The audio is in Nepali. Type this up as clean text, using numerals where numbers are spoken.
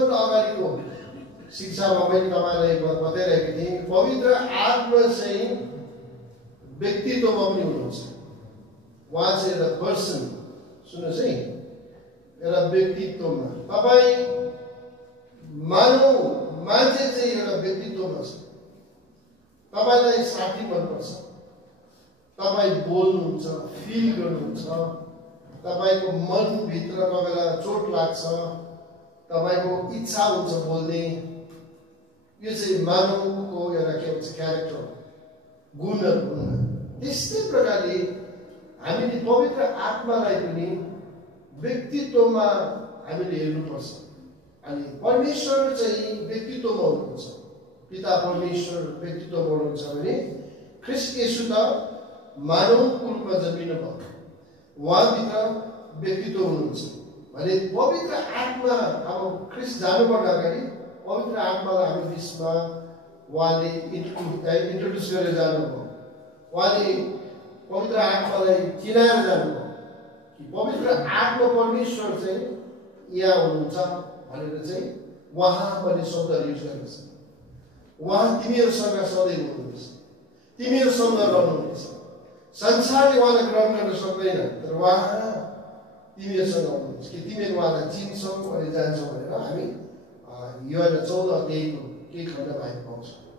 योभन्दा अगाडिको शिक्षामा मैले तपाईँलाई बताइरहेको थिएँ पवित्र आत्मा चाहिँ व्यक्तित्वमा पनि हुनुहुन्छ उहाँ चाहिँ एउटा पर्सन सुन्नुहोस् है एउटा व्यक्तित्वमा तपाईँ मानव मान्छे चाहिँ एउटा व्यक्तित्वमा छ तपाईँलाई साथी मनपर्छ तपाईँ बोल्नुहुन्छ फिल गर्नुहुन्छ तपाईँको मनभित्र कोही बेला चोट लाग्छ तपाईँको इच्छा हुन्छ बोल्ने यो चाहिँ मानवको एउटा के भन्छ क्यारेक्टर गुणहरू हुन् त्यस्तै प्रकारले हामीले पवित्र आत्मालाई पनि व्यक्तित्वमा हामीले हेर्नुपर्छ अनि परमेश्वर चाहिँ व्यक्तित्वमा हुनुहुन्छ पिता परमेश्वर व्यक्तित्वमा हुनुहुन्छ भने ख्रीष्ट येशू त मानवको रूपमा जन्मिनु भयो उहाँभित्र व्यक्तित्व हुनुहुन्छ भने पवित्र आत्मा अब ख्रीष्ट जानुभन्दा अगाडि पवित्र आत्मालाई हामी बिचमा उहाँले इन्ट्रोड्युस गरेर जानुभयो उहाँले पवित्र आत्मालाई चिनाएर जानुभयो कि पवित्र आत्मा परमेश्वर चाहिँ यहाँ हुनुहुन्छ भनेर चाहिँ उहाँ भन्ने शब्दहरू युज गर्नुहुन्छ उहाँ तिमीहरूसँग सधैँ हुनुहुन्छ तिमीहरूसँग रहनुहुनेछ संसारले उहाँलाई ग्रहण गर्न सक्दैन तर उहाँ तिमीहरूसँग हुनुहुन्छ कि तिमीहरू उहाँलाई चिन्छौ अनि जान्छौ भनेर हामी यो 14 अध्यायको केही खण्डमा हामी पाउँछौँ